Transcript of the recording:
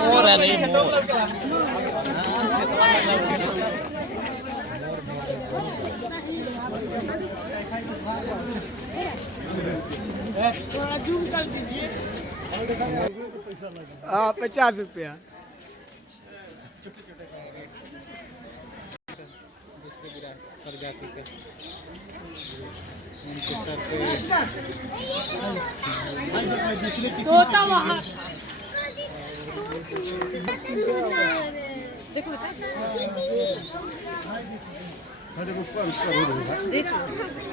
मोर है नहीं मोर थोड़ा जूम कर दीजिए। 50 रुपया। प्रजाति के तोता वहाँ देखो देखला